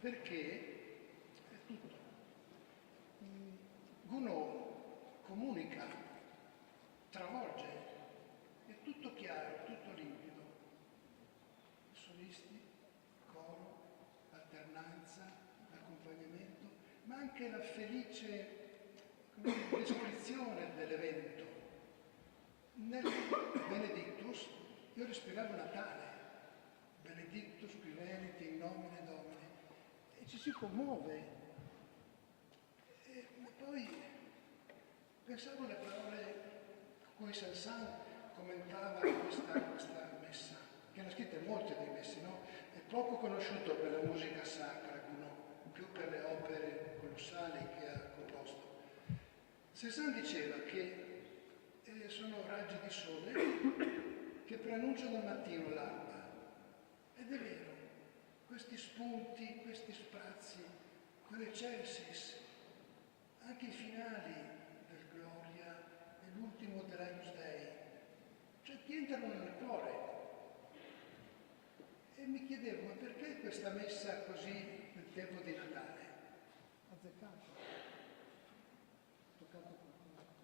perché è tutto. Gounod comunica, travolge, è tutto chiaro, tutto limpido. Solisti, coro, alternanza, accompagnamento, ma anche la felice descrizione dell'evento. Nel Benedictus io respiravo Natale, Benedictus qui veniti in nomine Domini, e ci si commuove. E poi pensavo alle parole con cui Saint-Saëns commentava questa messa, che ne ha scritte molte di messe, no? È poco conosciuto per la musica sacra, Gounod, più per le opere colossali che ha composto. Saint-Saëns diceva che sono raggi di sole che preannunciano al mattino l'alba. Ed è vero, questi spunti, questi sprazzi, quell'eccelsis, anche i finali del Gloria e l'ultimo dell'Agnus Dei, cioè ti entrano nel cuore. E mi chiedevo, ma perché questa messa così nel tempo di Natale? Azzeccato. Toccato qualcosa.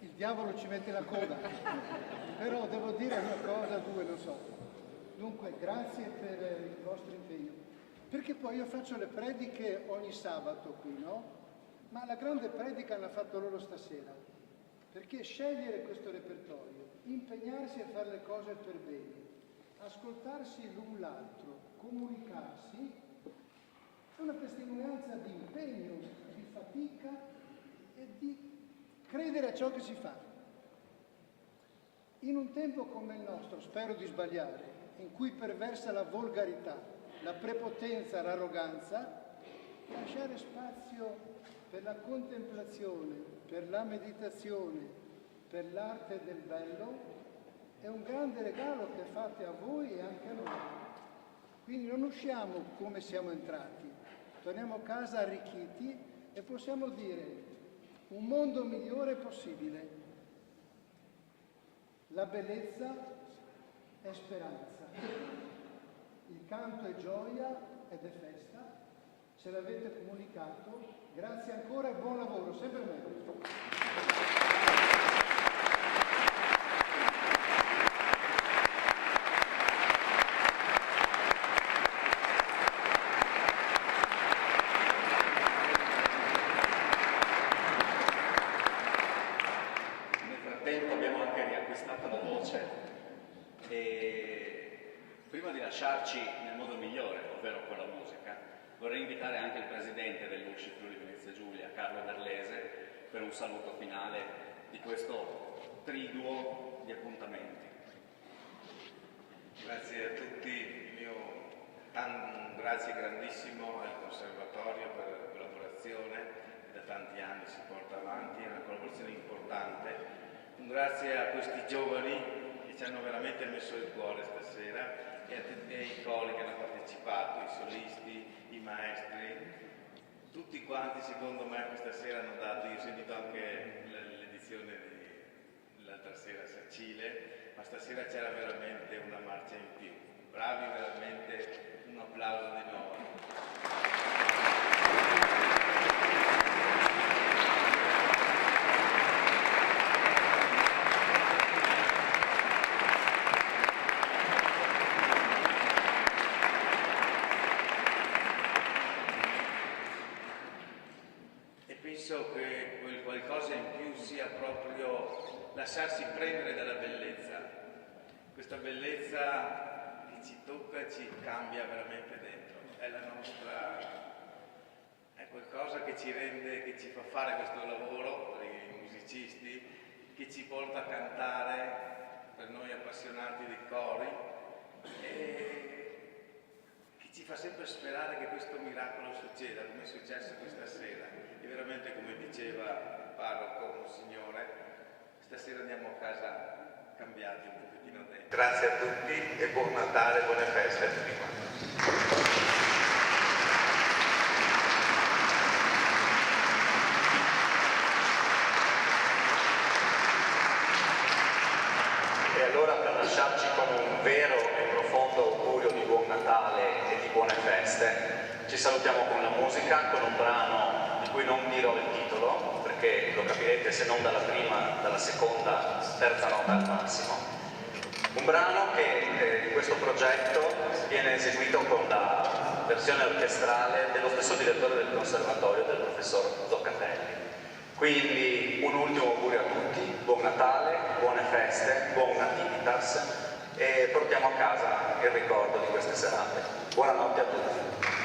Il diavolo ci mette la coda, però devo dire una cosa, due, non so. Dunque, grazie per il vostro impegno. Perché poi io faccio le prediche ogni sabato qui, no? Ma la grande predica l'hanno fatto loro stasera. Perché scegliere questo repertorio, impegnarsi a fare le cose per bene, ascoltarsi l'un l'altro, comunicarsi, è una testimonianza di impegno, di fatica e di credere a ciò che si fa. In un tempo come il nostro, spero di sbagliare, in cui perversa la volgarità, la prepotenza, l'arroganza, lasciare spazio per la contemplazione, per la meditazione, per l'arte del bello, è un grande regalo che fate a voi e anche a noi. Quindi non usciamo come siamo entrati, torniamo a casa arricchiti e possiamo dire un mondo migliore possibile. La bellezza è speranza, il canto è gioia ed è festa. Ce l'avete comunicato, grazie ancora e buon lavoro, sempre meglio. Nel modo migliore, ovvero con la musica, vorrei invitare anche il presidente dell'USCI Friuli Venezia Giulia, Carlo Berlese, per un saluto finale di questo triduo di appuntamenti. Grazie a tutti, il mio grazie grandissimo al Conservatorio per la collaborazione che da tanti anni si porta avanti, è una collaborazione importante. Un grazie a questi giovani che ci hanno veramente messo il cuore stasera e ai cori che hanno partecipato, i solisti, i maestri, tutti quanti secondo me questa sera hanno dato, io ho sentito anche l'edizione dell'altra sera a Sacile, ma stasera c'era veramente una marcia in più, bravi veramente, un applauso di nuovo. Penso che quel qualcosa in più sia proprio lasciarsi prendere dalla bellezza. Questa bellezza che ci tocca e ci cambia veramente dentro. È la nostra, è qualcosa che ci rende, che ci fa fare questo lavoro per i musicisti, che ci porta a cantare per noi appassionati di cori e che ci fa sempre sperare che questo miracolo succeda, come è successo questa sera. E veramente, come diceva il parroco, Monsignore, stasera andiamo a casa cambiati un pochettino dentro. Grazie a tutti e buon Natale, buone feste a tutti quanti. allora per lasciarci con un vero e profondo augurio di buon Natale e di buone feste, ci salutiamo con la musica, con un brano di cui non dirò il titolo, perché lo capirete se non dalla prima, dalla seconda, terza nota al massimo. Un brano che in questo progetto viene eseguito con la versione orchestrale dello stesso direttore del conservatorio, del professor Zoccatelli. Quindi un ultimo augurio a tutti, buon Natale, buone feste, buon Nativitas e portiamo a casa il ricordo di queste serate. Buonanotte a tutti.